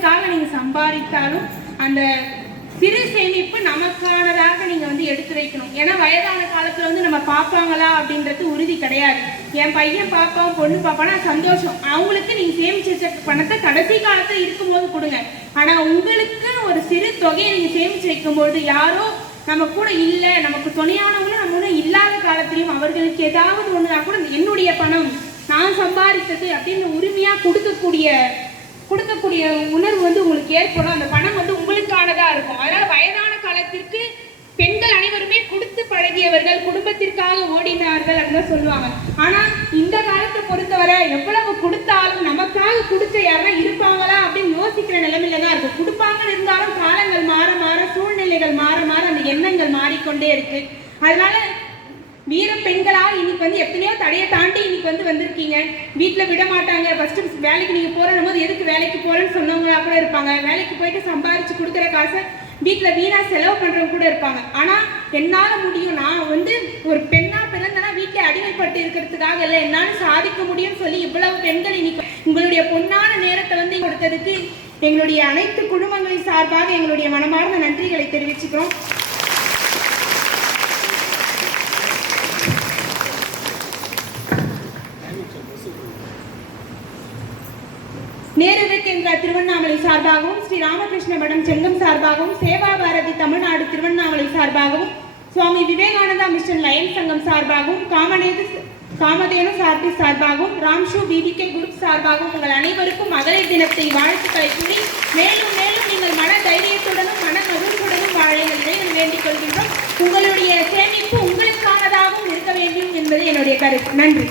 குடும்பத்துக்காக நீங்க சம்பாதித்தாலும் அந்த சிறு சேமிப்பு நமக்கானதாக நீங்க எடுத்து வைக்கணும். ஏன்னா வயதான காலத்துல நம்ம பார்ப்பாங்களா அப்படின்றது உறுதி கிடையாது. என் பையன் பாப்பான் பொண்ணு பாப்பானா சந்தோஷம், அவங்களுக்கு நீங்க சேமிச்சு வச்ச பணத்தை கடைசி காலத்துல இருக்கும்போது கொடுங்க. ஆனா உங்களுக்கு ஒரு சிறு தொகையை நீங்க சேமிச்சு வைக்கும்போது யாரோ நம்ம கூட இல்லை, நமக்கு துணையானவங்களும் நம்ம கூட இல்லாத காலத்திலையும் அவர்களுக்கு ஏதாவது ஒண்ணுனா கூட என்னுடைய பணம் நான் சம்பாதித்தது அப்படின்னு உரிமையா கொடுக்கக்கூடிய உணர்வு உங்களுக்கு ஏற்படும். அந்த பணம் உங்களுக்கானதா இருக்கும். அதனால வயதான காலத்திற்கு பெண்கள் அனைவருமே கொடுத்து பழகியவர்கள், குடும்பத்திற்காக ஓடினார்கள் அப்படின்னு சொல்லுவாங்க. ஆனா இந்த காலத்தை பொறுத்தவரை எவ்வளவு கொடுத்தாலும் நமக்காக கொடுத்த யாரா இருப்பாங்களா அப்படின்னு யோசிக்கிற நிலைமையில தான் இருக்கு. கொடுப்பாங்கன்னு இருந்தாலும் காலங்கள் மாற மாற, சூழ்நிலைகள் மாற மாற அந்த எண்ணங்கள் மாறிக்கொண்டே இருக்கு. அதனால வீர பெண்களா இன்னைக்கு எத்தனையோ தடையை தாண்டி இன்னைக்கு வந்திருக்கீங்க. வீட்டுல விட மாட்டாங்க. ஃபர்ஸ்ட் வேலைக்கு நீங்க போறோம் போது எதுக்கு வேலைக்கு போறேன்னு சொன்னவங்களா கூட இருப்பாங்க. வேலைக்கு போயிட்டு சம்பாரிச்சு கொடுக்குற காசை வீட்டுல வீணா செலவு பண்றவங்க கூட இருப்பாங்க. ஆனா என்னால முடியும், நான் ஒரு பெண்ணா பிறந்தனா வீட்டுல அடிமைப்பட்டு இருக்கிறதுக்காக இல்லை, என்னால சாதிக்க முடியும்னு சொல்லி இவ்வளவு பெண்கள் இன்னைக்கு உங்களுடைய பொன்னான நேரத்தை கொடுத்ததுக்கு எங்களுடைய அனைத்து குடும்பங்களின் சார்பாக எங்களுடைய மனமார்ந்த நன்றிகளை தெரிவிச்சுக்கிறோம். நேரு கேந்திரா திருவண்ணாமலை சார்பாகவும், ஸ்ரீ ராமகிருஷ்ண மடம் செங்கம் சார்பாகவும், சேவா பாரதி தமிழ்நாடு திருவண்ணாமலை சார்பாகவும், சுவாமி விவேகானந்தா மிஷன் லயன் சங்கம் சார்பாகவும், காமதேனு சார்பி சார்பாகவும், ராம்ஷூ பிடிகே குரூப் சார்பாகவும் உங்கள் அனைவருக்கும் மகளிர் தினத்தை வாழ்த்துக்களை கூறி மேலும் மேலும் நீங்கள் மன தைரியத்துடனும் மன மகிழ்ச்சியுடனும் வாழ வேண்டிக் கொள்கின்றோம். உங்களுடைய சேமிப்பு உங்களுக்கானதாகவும் இருக்க வேண்டும் என்பது என்னுடைய கருத்து. நன்றி.